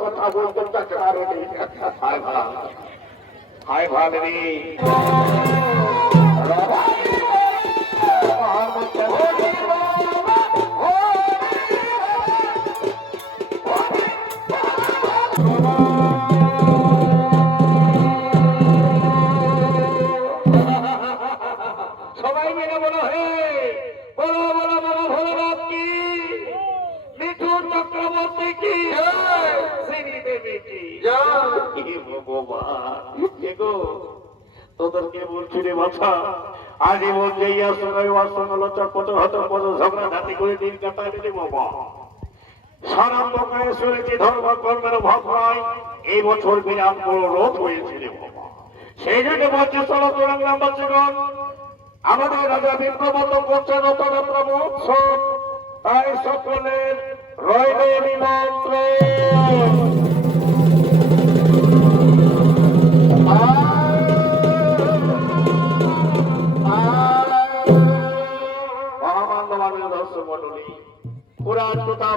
কথা বলতে হাই ভালো রে সবাই মিলে বলো হে বলো বলো বলো ভোলানাথ কি মিঠুন চক্রবর্তী কি শ্রীনি দেবী কি তোদেরকে বলছি রে বাছা আজীবন যাইয়া সবাই অসঙ্গল চটপট হটপট ঝগড়া ঝাঁটি করে দিন কাটাই দিলে বাবা সারাম লোকায় শুনেছি ধর্ম কর্মের ভাব নাই এই বছর বিরাট বড় রোধ হয়েছে রে বাবা সেই জন্য বলছে চলো তোরাঙ্গা বাচ্চাগণ আমাদের রাজা বিপ্লবত করছে রতনত্র মহোৎসব তাই সকলের রইলে নিমন্ত্রণ মহামান্যমানের দর্শক মণ্ডলী পুরাণ কথা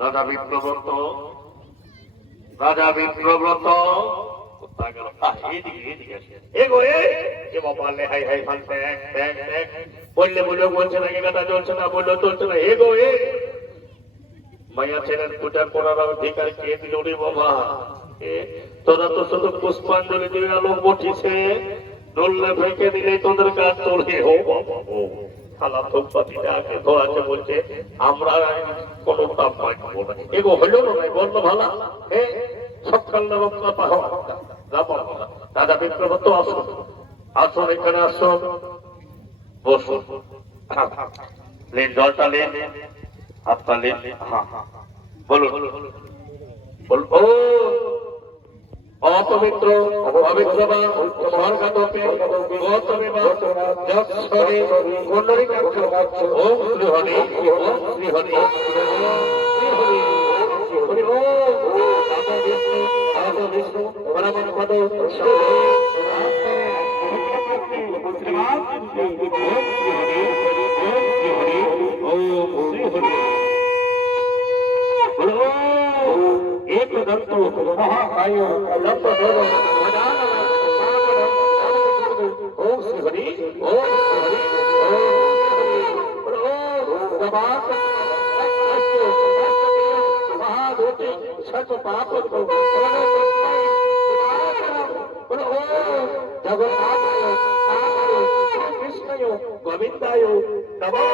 রাজা বিপ্রব্রত রাজা বিপ্রব্রত বললে বললেও বলছে না, কথা চলছে না, বললেও চলছে না। এগো এ মায়া ছেলের পূজা করার অধিকার কে দিল রে বাবা? তোরা তো শুধু পুষ্পাঞ্জলি দিয়ে আলো বটিছে, ডললে ফেঁকে দিলে তোদের কাজ চলে। ও বাবা ও খালা ধূপপাতিটাকে ধরাচ্ছে, বলছে আমরা কোনো তাপ পাইবো না। এগো হইল না, বললো ভালা সকাল দাদা বিপ্রবত আসুন, আসুন এখানে আসুন, বসুন, লেন জলটা লেন, হাতটা লেন। বলুন বলুন। ও অপবিত্র পবিত্রবা স্বর্গতপে গৌতমেবা যৎসরে কুণ্ডলিকাক্ষ ওম শ্রী হরি ওম শ্রী হরি হরি ও বিষ্ণু পরমন পদ एक दंतो महाकायो लंबोदरो ओम श्री हरि ओम श्री हरि ओम जबात महादोति सर्व पाप को जगन्नाथाय कृष्णयो गोविंदायो नमो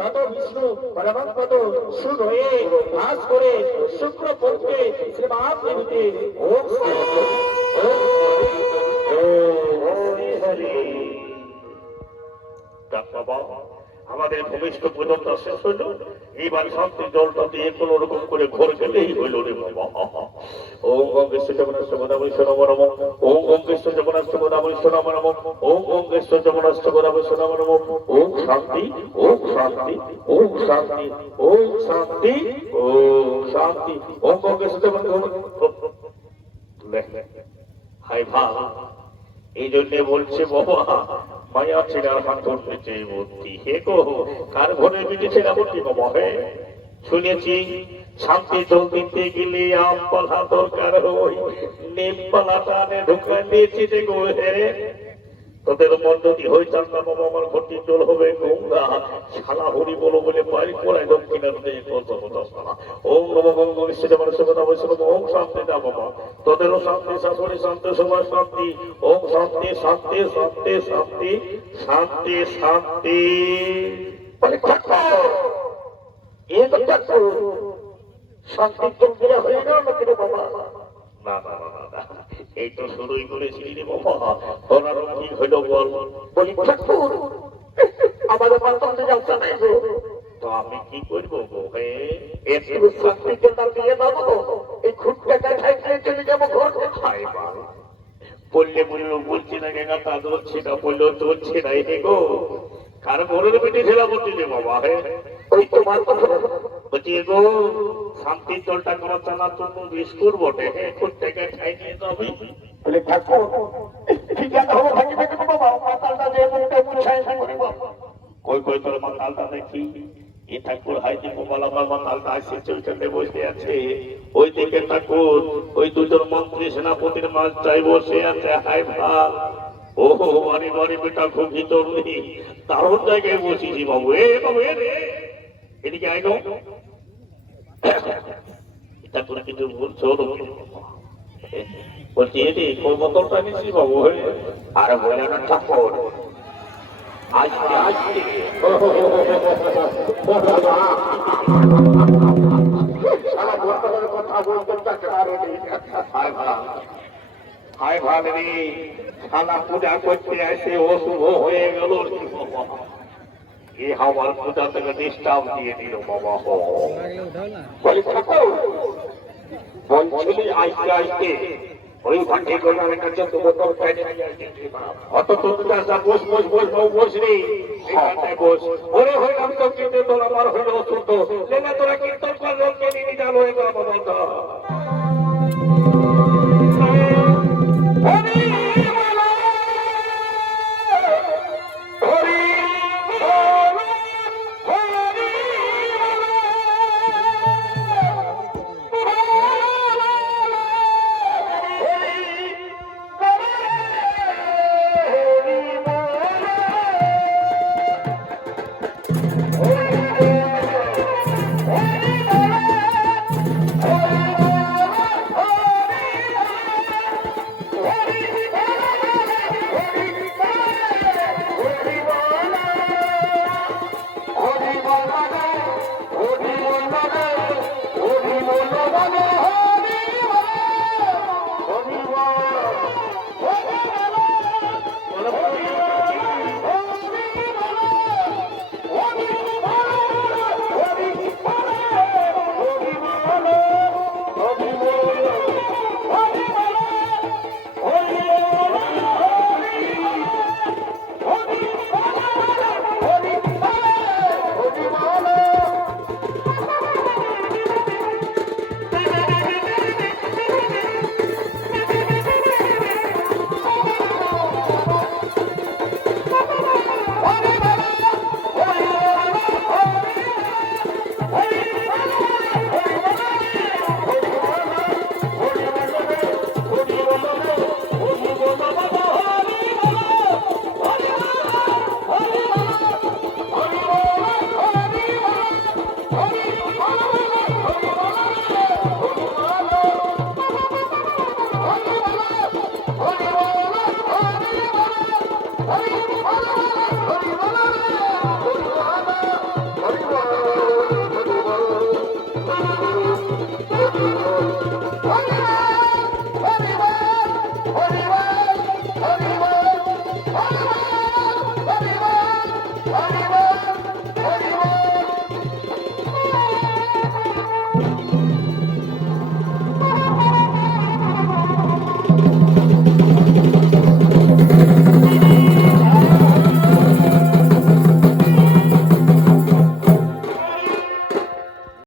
দাদা বিষ্ণু পরমপদ সুর হয়ে ভাস করে শুক্র পক্ষে শ্রীমান দেবীতে ওম শ্রী হরি। বাবা আমাদের ভূমিষ্ঠ পূজনটা শেষ হইল, এইবার শান্তি জলটা দিয়ে কোন রকম করে ঘর গেলেই হইল রে বাবা। ওম গঙ্গেশ্বর যমুনাশ্চ গোদাবরীশ্বর নমো নমঃ ওম গঙ্গেশ্বর যমুনাশ্চ গোদাবরীশ্বর নমো নমঃ ওম গঙ্গেশ্বর যমুনাশ্চ গোদাবরীশ্বর নমো নমঃ ওম শান্তি ওম শান্তি ওম শান্তি ওম শান্তি ওম শান্তি ওম গঙ্গেশ্বর হাই ভা। এই জন্য বলছে বাবা মায়া ছেড়া পাথর পেয়েছে বুদ্ধি। হে গো কার ঘরে বিটেছে না বুদ্ধি বাবা? হে শুনেছি শান্তি জল দিতে গেলে আম পালা দরকার হই, নিম পালাটা ঢুকাই দিয়েছি যে গো। হে তোদের মন্ডলী হয়ে চান না বাবা, আমার ঘটি জল হবে গঙ্গা। শালা হরি বলো বলে বাড়ি পড়ায় দক্ষিণের ওম নম গঙ্গেশ্বর ওম শান্তি দা বাবা। তোদেরও শান্তি, শাশুড়ি শান্তি, সবার শান্তি। ওম শান্তি শান্তি শান্তি শান্তি শান্তি শান্তি। শান্তি হয়ে গেল বাবা? না না না না, এই তো শুরুই করেছিলি রে বাবা, তোরা কি হইল বল? বলি ঠাকুর আমাদের বাড়িতে যাচ্ছে না তো আমি কি করবো গো? হে একটু শান্তিকে তার দিয়ে দেবো, এই খুঁটটাটা খাইতে চলে যাবো ঘর। হাই বাল বললে বললো বলছি না কেন, তা ধরছি না, বললো ধরছি না। হে গো কার ঘরের পেটে ছেলা বলছি রে বাবা? হে ওই তোমার কথা বলছি গো, শান্তির জলটা করার চানা তুমি বিস্কুট বটে, খুঁটটাকে খাই নিয়ে যাবি। বলে ঠাকুর ঠিক আছে হবো, ভাঙি ফেঁকে দেবো বাবা, মাতালটা যে মুখটা মুছাই করিব। কই কই তোর মাতালটা দেখি। এ ঠাকুর হাইতে গোপাল আমার মাতালটা আসছে চলতে বসে আছে। ওই দিকে ঠাকুর ওই দুজন মন্ত্রী সেনাপতির মাছ চাই বসে আছে। হাই ভাল ও বাড়ি বাড়ি বেটা খুব ভিতর নেই, দারুণ জায়গায় বসেছি বাবু। এ বাবু এ রে এদিকে আইন। ঠাকুর কিছু বলছো বলছি এটি কোন বোতলটা নিচ্ছি বাবু? আর বলে না ঠাকুর আসতে আসতে কথা বলতে হাই ভাল রে, খানা পূজা করতে আসে অশুভ হয়ে গেল। এ আমার পূজা থেকে ডিস্টার্ব দিয়ে দিল বাবা। বলি ঠাকুর বলছিলি আসতে আসতে ওই ভাটি গোলার কাছে তো বোতল অত বস বস বস বস রে বস। ওরে হইলাম তো কিন্তু তোর আমার হইল অসুস্থ, তোরা কীর্তন কর লোককে নিয়ে যাল হয়ে গেল বলতো। হরি হরি বল